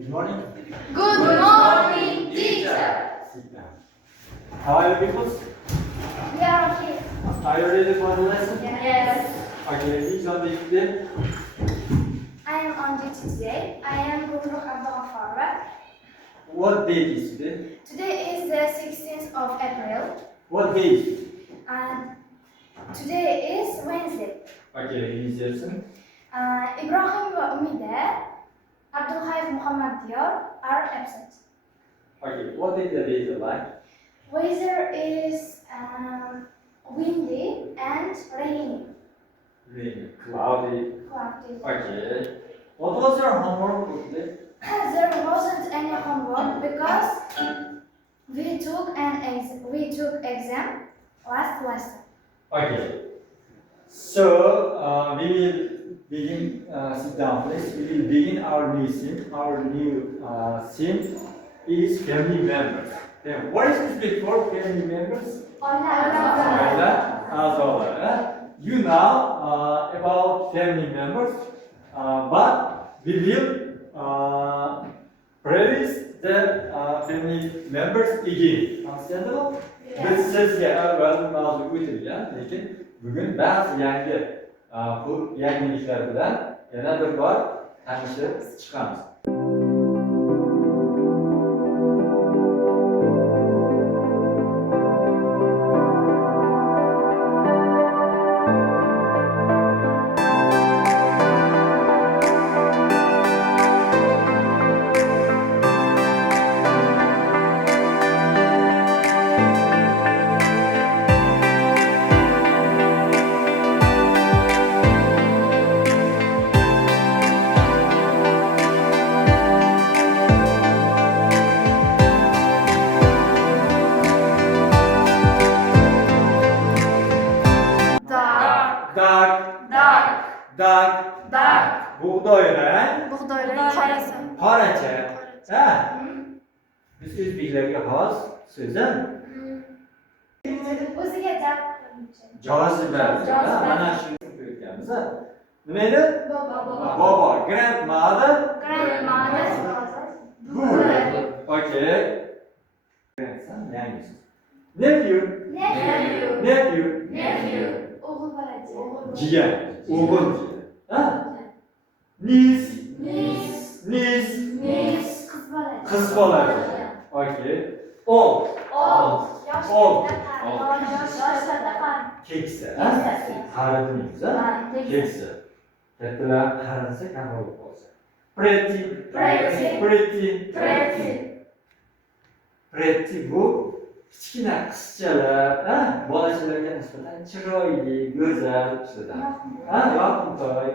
Good morning. Good morning, teacher. Sit down. How are you people? We are okay. Are you ready for the lesson? Yes. Okay, which on the day? I am on duty today. I am Gulrukh Abdulghafar. What date is today? Today is the 16th of April, What date? and today is Wednesday. Okay, initiation. Ibrahim wa Umida, Abdulhaif Muhammad Dior are absent. Okay, what is the weather like? Weather is windy and rainy. Rainy, cloudy. Cloudy. Okay. What was your homework for today? There wasn't any homework because we took exam last lesson. Okay. So we will begin. Sit down, please. We will begin our new sim. Our new sim is family members. Then what is this before family members? Aile, azaları. You know about family members, but we will praise the family members again. Understandable? Biz sizga avval mavzu o'tilgan, lekin bugun ba'zi yangiliklar bilan yana bir bor tanishib chiqamiz. Dak, buğdayran, qoracha. Ha? Biz o'zbeklarga xos so'zim O'ziga joziba. Mana shuni ko'rganmiz. Nima edi? Bobo, grandmother. Okay. Grandson, yangi. Nephew. O'g'il bola. Jiyan, o'g'il jiyan. Ha? Niece. Qiz bola. Okay. Old. Keksa. Qaridingiz, ha? Keksa. Kattalar qarinsa kamroq bo'lib qolsa. Pretty bu kichkina qizchalar, ha? Bolachalarga nisbatan chiroyli, go'zal ishlatadi. Ha, yoqimtoy.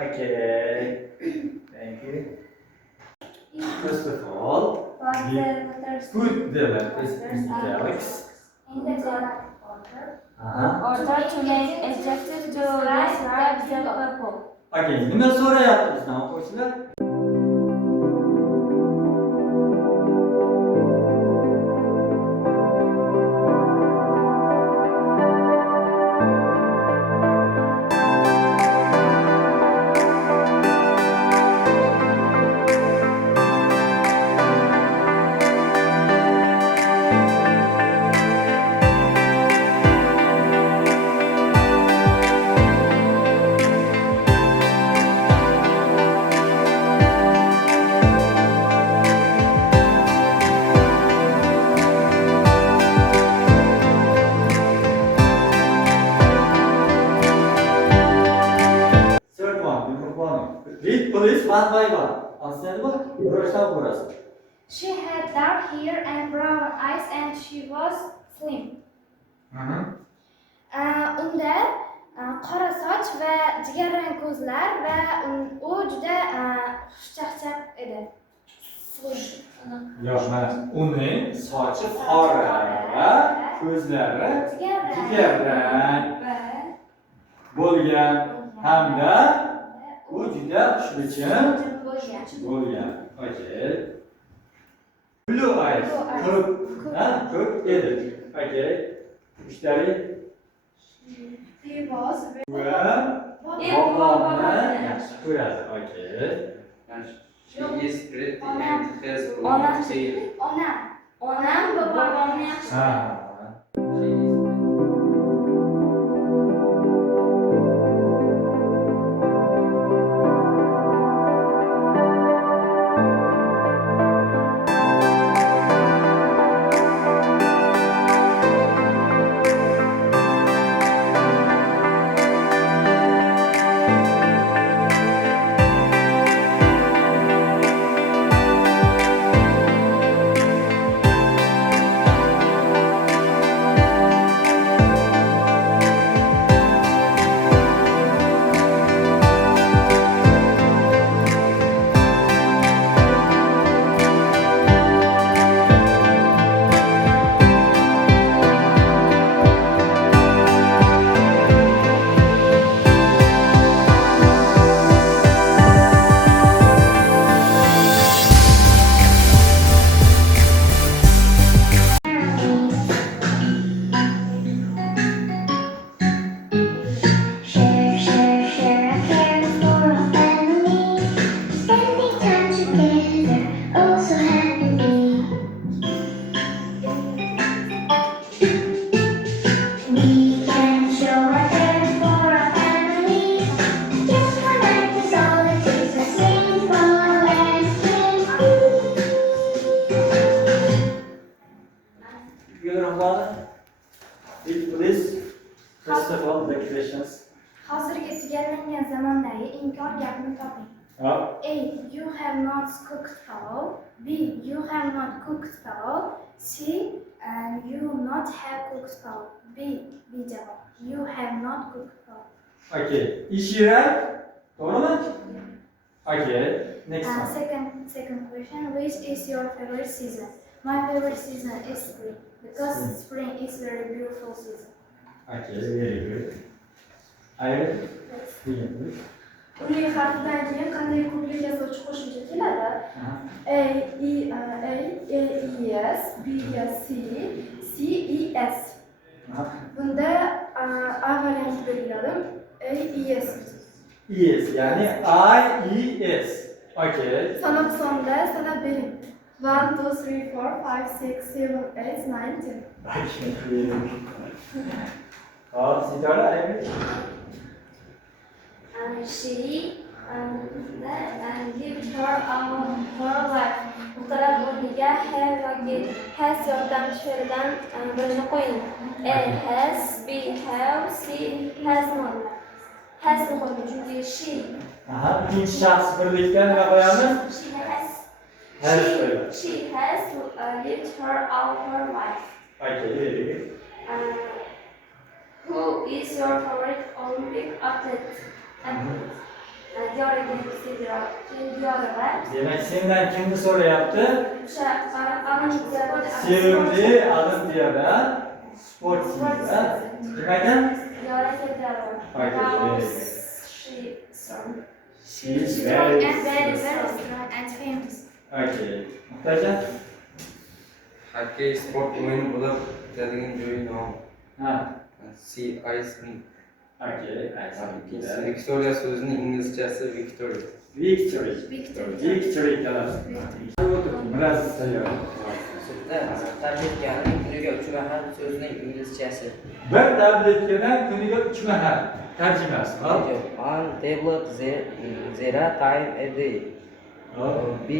Okay, thank you. First of all, we put the letters in italics. In the correct order. Order to make adjective to describe the purple. Okay, nima so'rayapti bizdan o'quvchilar? Read police one by one. Understandable? She had dark hair and brown eyes, and she was slim. Aha. Unda qora soch va jigarrang ko'zlar va u juda xushchaqchaq edi. Yo'q, mana uning sochi qora va ko'zlari jigarrang bo'lgan hamda u juda xushbichim bo'lgan. Okay. Blue eyes. Ko'k, ko'k edi. Okay. Mushtari He was va bog'bonni yaxshi ko'radi. Okay. She is pretty and has long hair. Onam bobomni yaxshi Ha. She is Share a care for a family, spending time together, oh so happily. We can show our care for a family, just one night is all it takes, a simple as can be. Good, Rahman. Please, first of all, the questions. Hozirgi tugallangan zamondagi inkor gapni toping. A. You have not cooked fellow. B. You have not cooked fellow. C. You not have cooked fellow. B. B javob. You have not cooked fellow. Okay. Is she right? To'g'rimi? Okay. Next one. Second question. Which is your favorite season? My favorite season is spring because spring is very beautiful season. Okay, very good. Ayol. Good. Uning harfidan keyin qanday ko'plik yasovchi qo'shimcha keladi? A, E, S, B, C, C, E, S. Bunda A varianti beriladi. A, E, S. Yes, yani I-E-S. Okay. Sanab sonda sanab bering. 1, 2, 3, 4, 5, 6, 7, 8, 9, 10. Okay, very good. Sitara, ayol. She lived her life. Muhtaram o'rniga have yoki has yordamchi fe'lidan birini qo'ying. A has, B have, C has not. Has ni qo'ying chunki she. Aha, ikkinchi shaxs birlikda nima qo'yamiz? She has. Has qo'yamiz. She has lived her life. Okay, very good. Who is your favorite Olympic athlete? Diyora Demak, sendan kimni so'rayapti? o'sha Olimpiada Sevimli Olimpiada sportchisi. Kim ekan? Diyora Kedrova. She is very Very strong and famous. Okay. Muhtaja? hockey sport o'yini bo'lib o'tadigan joyi nomi. Ha. Sea ice rink. Okay. Ikkinchisi Victoria so'zining inglizchasi Victoria. Victory. Victory talabi. Biroz tayyor. Tabletkaning kuniga 3 mahal so'zining inglizchasi. Bir tabletkadan kuniga 3 mahal tarjimasi. On tablet zero time a day. B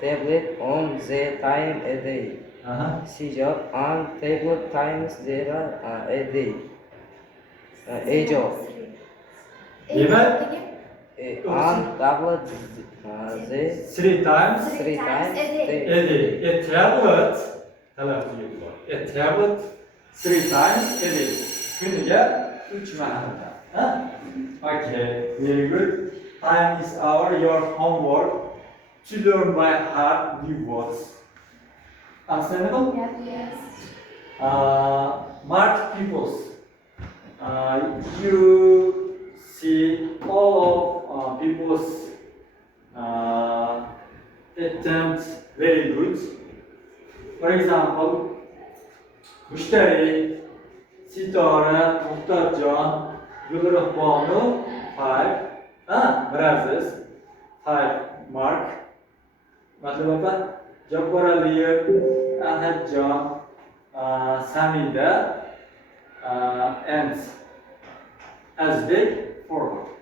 tablet on the time a day. C job on tablet times zero a day. A job Demak, on tablet the 3 times three times a day. a day. A tablet talaffuz bor. A tablet 3 times a day. Kuniga 3 marta. Huh? Okay, very good. Time is your homework to learn by heart new words. Understandable? Yes. Smart peoples. You see all of people's attempts very good. For example, Mushtari, Sitora, Muhtarjon, Gulruh Banu, 5. Brothers, 5 mark. मतलब apa? Jabbar Aliyev, Ahadjon, Samida, and Azbek forward.